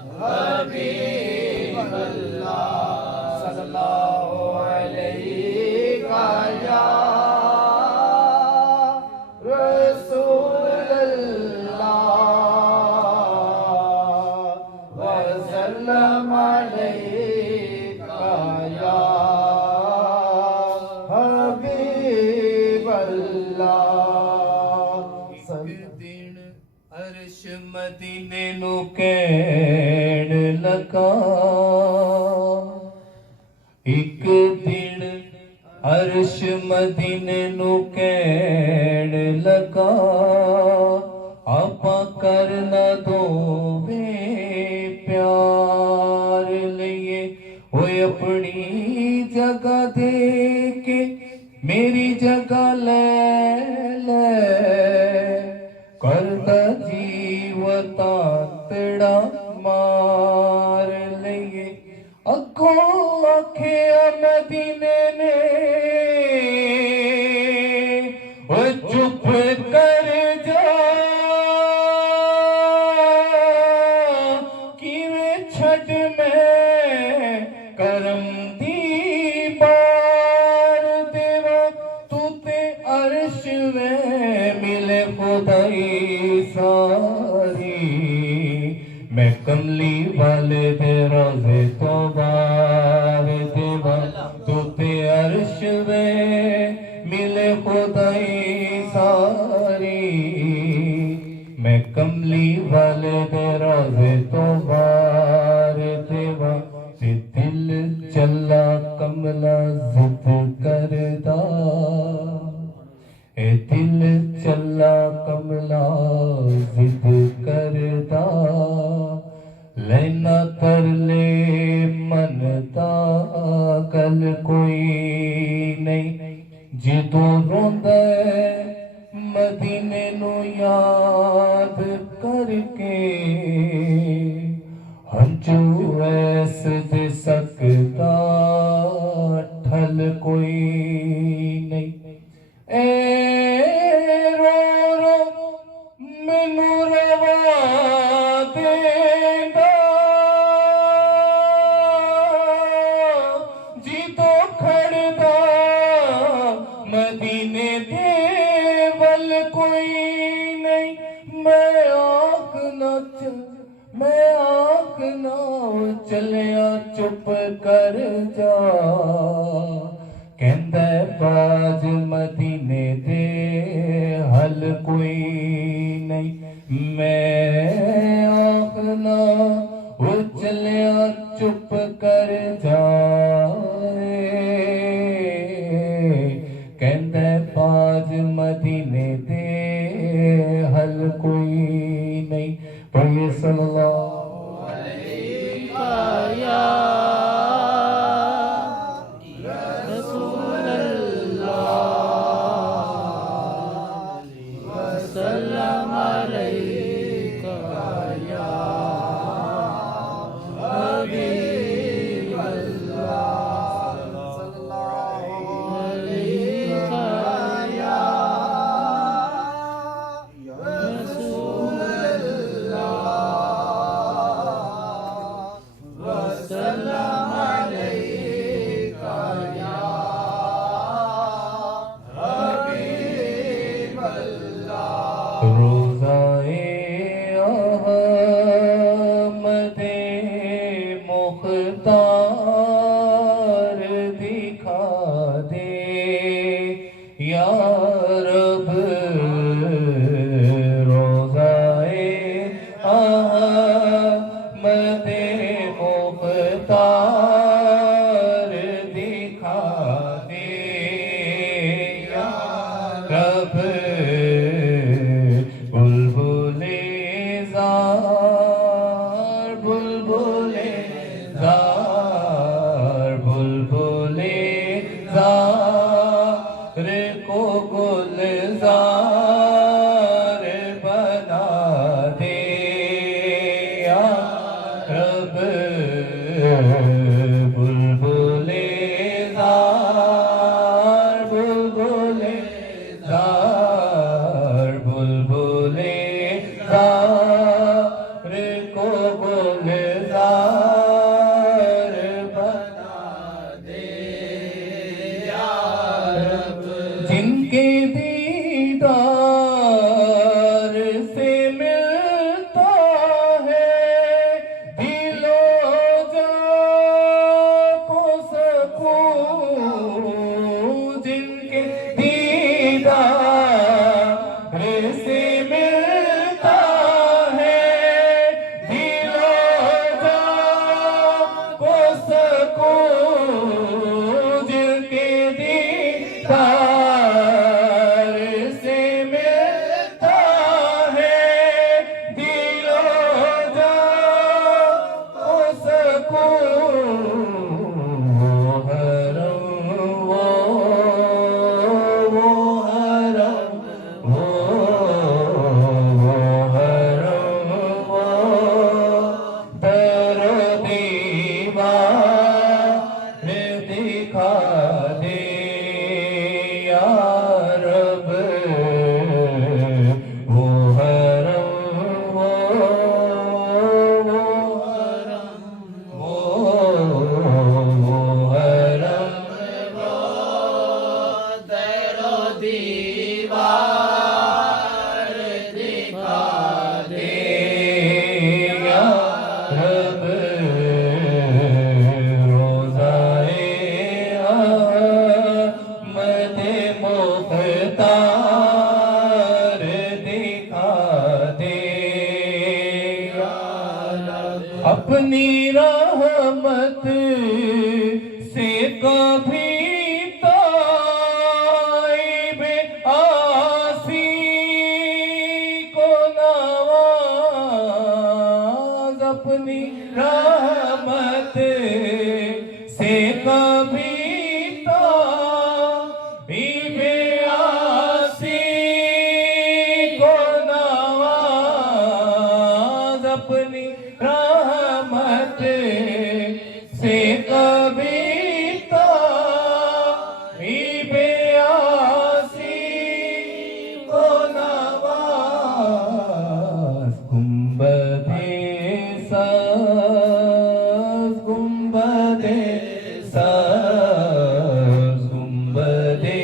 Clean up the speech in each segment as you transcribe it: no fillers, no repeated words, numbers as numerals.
हबीब अल्लाह सल्लल्लाहु अलैहि या रसूल अल्लाह वसल्लम अलैका या हबीब अल्लाह। दिन अर्श मदीने नु कहण लगा, एक दिन अर्श मदीने नु कहण लगा, आपा करना दोवे प्यार लिए ओए अपनी जगह दे के मेरी जगह ले ले, करता जीवता तेड़ा मार लिए। अगो आखे मदीने ने ओ चुप कर जा, किवें छड़ मैं करम दी बार देवा, तू ते अर्श में मिले खुदाई सारी, मैं कमली वाले दे रोज़े तो बार देवा, तू ते अर्श में मिले खुदाई सारी, मैं कमली वाले दे रोज़े तो बार देवा, ते दिल चला कमला जिद करदा, ए दिल चला कमला जिद करदा, लेना तरले मनदा गल कोई नहीं, जिदों रोंदा मदीने नु याद करके, हंजू ऐस दे सकदा ठल कोई नहीं। ए रो रो मैनू रवा देंदा, जिदों खड़दा मदीने दे वल कोई नहीं। मैं आख ना चलिया चुप कर जा, कहंदा बाज मदीने दे हल कोई नहीं। मैं आखना वो चलिया चुप कर जाए, कहंदा बाज मदीने दे हल कोई नहीं। पढ़िए सल्लल्लाहु अलैहि या रोज़ाए अहमदे मुख्तार दिखा दे या रब, रोज़ाए अहमदे मुख्तार दिखा दे या रब, बुलबुले ज़ार बुलबुले ज़ार बुलबुले ज़ार को गुलज़ार बना दे या रब, बुलबुले ज़ार बुलबुले ज़ार बुलबुले ज़ार को बोल गुलजार बना दे या रब। जिनके दीदार से मिलता है दिलो जान को सकून। जिनके दीदार से मिलता है दिलो जान को सकून। जिनके दीदार से मिलता है दिलो जान को सकून। वो हरम वो हरम वो हरम वो दरो दीवार दिखा दे या रब। वो हरम वो हरम वो हरम तेरो दीवार दिखा दे या रब। रोज़ाए अहमद मुख्तार दिखा दे या रब। अपनी रहमत से कभी ताइबे आसी को नवाज। अपनी रहमत से कभी ताइबे आसी को नवाज। अपनी रहमत से कभी ताइबे आसी को नवाज। गुंबदे साज गुंबदे साज गुंबदे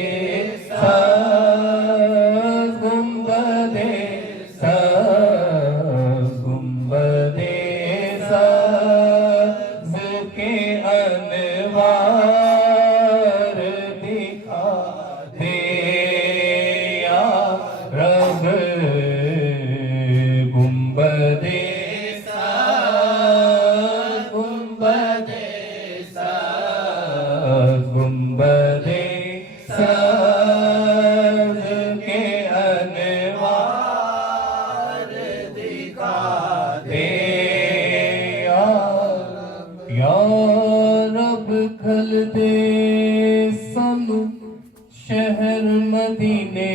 साज गुंबदे साज गुंबदे साज के अनवार दिखा दे या रब। गुंबदे साज गुंबदे साज गुंबदे साज के अनवार दिखा दे या रब। खल दे सानू शहर मदीने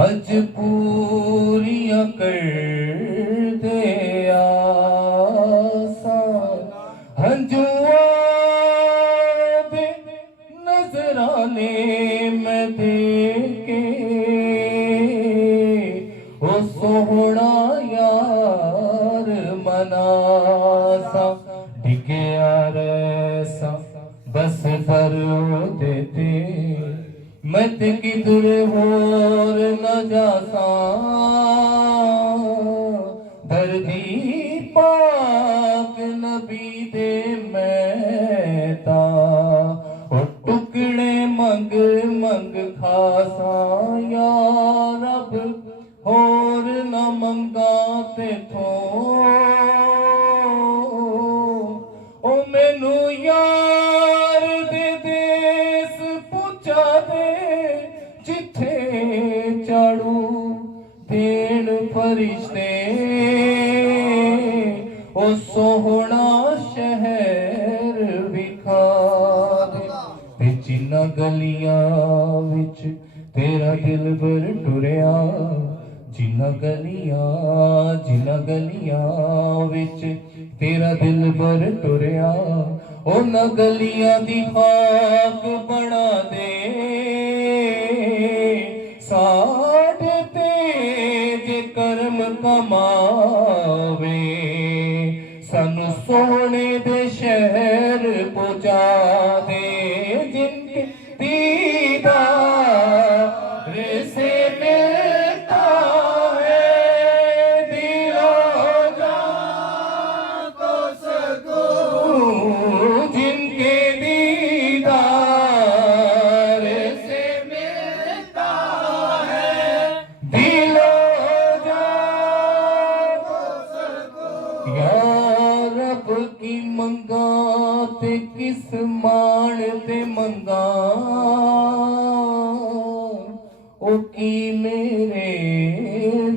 अज पूरियां कर दे आसां। हंजुआं दे नजराने मैं देखे ओ सोहना यार मनासा। डिगया रैसा बस पर देते मत किधर होर न जासा। दर्दी पाक नबी दे मैता ओ टुकड़े मंग मंग खासा। या रब होर न मंगा ते थो ओ मैनू यार दे देस पहुंचा दे जिथे चाड़ू देन फरिश्ते ओ सोहना शहर विखा दे। ते जिन्ना गलियां विच तेरा दिल बर टुरिया। जिन्ना गलियां विच तेरा दिल बर टुरिया। उन्हां गलियां दी खाक बना दे साढ़े ते जे कर्म कमा फरमावे सानू सोने दे शहर पहुंचा दे जिनके दीदार से मिलता है दिलो जान को सकून जिनके दीदार से मिलता है दिलो जान को सकून या रब की मंगा ते किस मान ते मंगा ओ की मेरे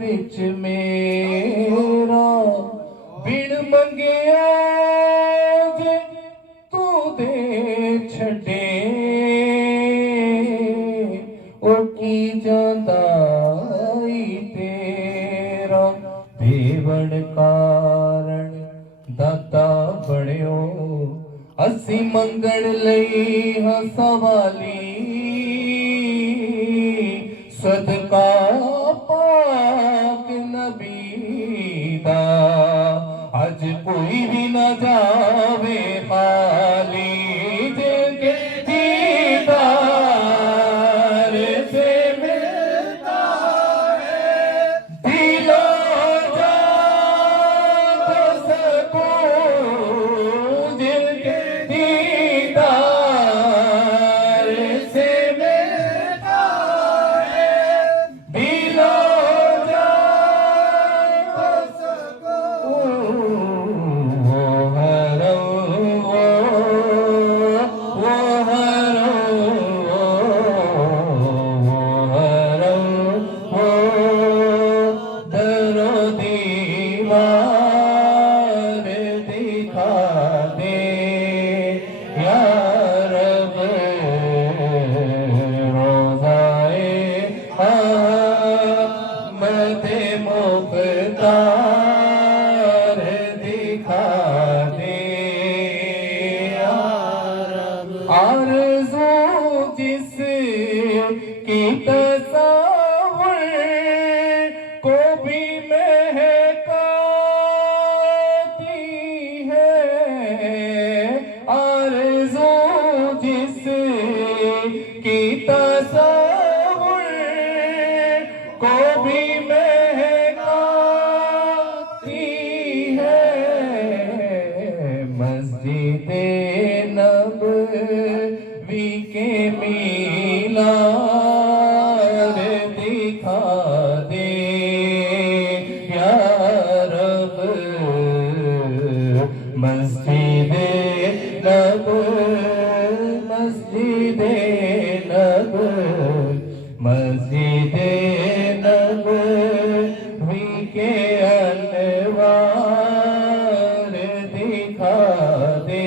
विच मेरा बिन मंगिया जे तू दे छड़े ओ की जांदा ई तेरा देवण कारण दाता बणियो असी मंगण लई हां सवाली सदका पाक नबी दा अज कोई भी ना जावे खाली जिनके दीदार से मिलता है दिलो जान को सकून जिनके दीदार से मिलता है दिलो जान को सकून वो हरम वो हरम वो दरो दीवार दिखा दे या रब रोज़ाए अहमद मुख्तार दिखा दे या रब आरज़ू जिस की तस्वुर को भी महकाती है आरज़ू जिस की तस्वुर को भी महकाती है मस्जिद नबवी के मीनार दिखा दे या रब मस्जिद नब मस्जिद नब मस्जिद नबवी के अनवार दिखा दे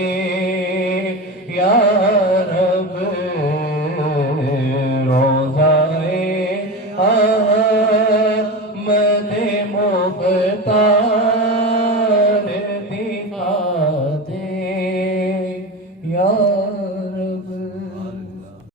या रब रोज़ाए अहमद मुख्तार